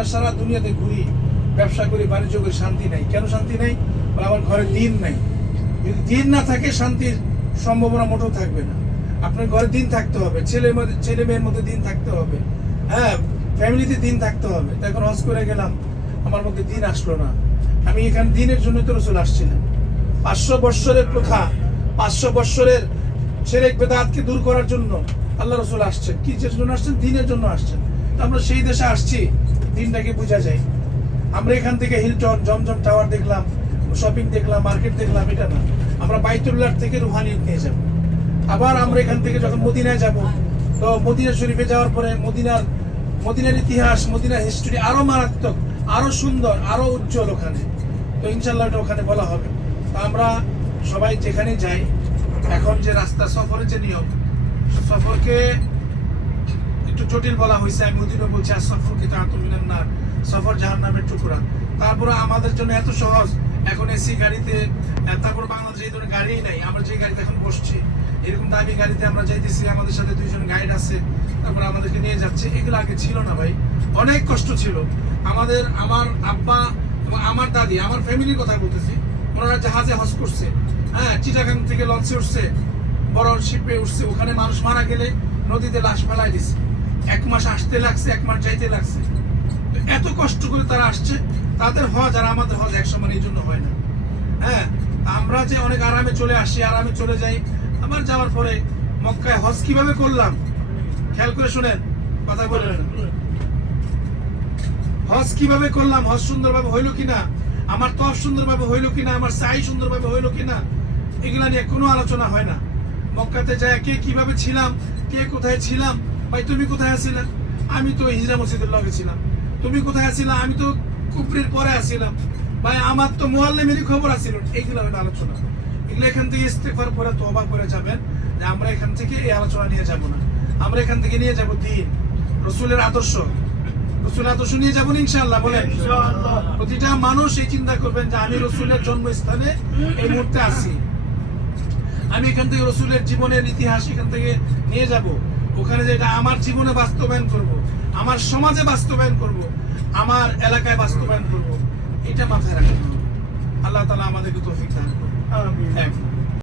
আমরা সারা দুনিয়াতে ঘুরি, ব্যবসা করি, বাণিজ্য করি, শান্তি নাই। কেন শান্তি নাই? বলে আমার ঘরে দিন নাই। যদি দিন না থাকে, শান্তির সম্ভাবনা মোটেও থাকবে না। আপনার ঘরে দিন থাকতে হবে। মধ্যে ছেলে মেয়ের মধ্যে দিন থাকতে হবে। হ্যাঁ ফ্যামিলিতে দিন থাকতে হবে। তো এখন হজ করে গেলাম। আমার মধ্যে দিন আসলো না। আমি এখানে দিনের জন্য তো রসুল আসছিলাম পাঁচশো বৎসরের প্রথা, পাঁচশো বৎসরের ছেলেক বেদাতকে দূর করার জন্য আল্লাহ রসুল আসছেন। কি জন্য আসছেন? দিনের জন্য আসছেন। আমরা সেই দেশে আসছি। দিনটাকে বোঝা যায়। আমরা এখান থেকে হিলটন জমজম টাওয়ার দেখলাম শপিং দেখলাম মার্কেট দেখলাম, এটা না। আমরা বাইতুল্লাহ থেকে রুহানি নিয়ে যাব। আবার আমরা এখান থেকে যখন মদিনায় যাব, তো মদিনা শরীফে যাওয়ার পরে মদিনার মদিনার ইতিহাস মদিনার হিস্ট্রি আরও মারাত্মক, আরও সুন্দর, আরও উজ্জ্বল ওখানে। তো ইনশাল্লাহ ওখানে বলা হবে। তো আমরা সবাই যেখানে যাই, এখন যে রাস্তা সফরের যে নিয়ম, সফরকে একটু জটিল বলা হয়েছে আমি মদিনা বলছি আর সফর কিন্তু আতমিনার না সফর জাহান নামের টুকরা। তারপরে আমাদের জন্য এত সহজ, এখন এসি গাড়িতে তারপর বাংলাদেশে এই ধরনের গাড়িই নাই, আমরা যে গাড়িতে এখন বসছি, এরকম দামি গাড়িতে আমরা যাইতেছি, আমাদের সাথে দুইজন গাইড আছে, তারপরে আমাদেরকে নিয়ে যাচ্ছে, এগুলো আগে ছিল না ভাই, অনেক কষ্ট ছিল। আমাদের, আমার আব্বা এবং আমার দাদি, আমার ফ্যামিলির কথা বলতেছি, ওনারা জাহাজে হজ করছে হ্যাঁ চিটাগাং থেকে লঞ্চে উঠছে, বড় শিপে উঠছে, ওখানে মানুষ মারা গেলে নদীতে লাশ ফেলাই দিছে। এক মাস আসতে লাগছে, এক মাস যাইতে লাগছে। এত কষ্ট করে তারা আসছে, তাদের হজ আর আমাদের হজ এক সমান এই জন্য হয় না। হ্যাঁ আমরা যে অনেক আরামে চলে আসি, আরামে চলে যাই আবার যাওয়ার পরে মক্কায় হজ কীভাবে করলাম? খেয়াল করে শুনেন, কথা বলেন। হজ কীভাবে করলাম? হজ সুন্দরভাবে হইল কিনা? আমার তফ সুন্দরভাবে হইল কিনা? আমার সাই সুন্দরভাবে হইল কিনা? এগুলা নিয়ে কোনো আলোচনা হয় না। মক্কাতে যায় কে কীভাবে ছিলাম? কে কোথায় ছিলাম? ভাই তুমি কোথায় আছিলা? আমি তো হিজরা মসজিদের লগে ছিলাম। তুমি কোথায় আছিলা? আমি তো কুপরির পরে আছিলাম। ভাই আমার তো মোয়াল্লেমেরই খবর আছিল। এইগুলো হলো আলোচনা। এগুলো এখান থেকে ইস্তেফার পরে তো অবাক করে যাবেন। যে আমরা এখান থেকে এই আলোচনা নিয়ে যাব না। আমরা এখান থেকে নিয়ে যাব দিন। রসুলের আদর্শ। রসুলের আদর্শ নিয়ে যাব ইনশাআল্লাহ? বলেন। প্রতিটা মানুষ এই চিন্তা করবেন যে আমি রসুলের জন্মস্থানে এই মুহূর্তে আছি। আমি এখান থেকে রসুলের জীবনের ইতিহাস এখান থেকে নিয়ে যাব। ওখানে যেটা আমার জীবনে বাস্তবায়ন করব আমার সমাজে বাস্তবায়ন করব আমার এলাকায় বাস্তবায়ন করব এটা মাথায় রাখতে হবে। আল্লাহ তালা আমাদেরকে তৌফিক দান করুন।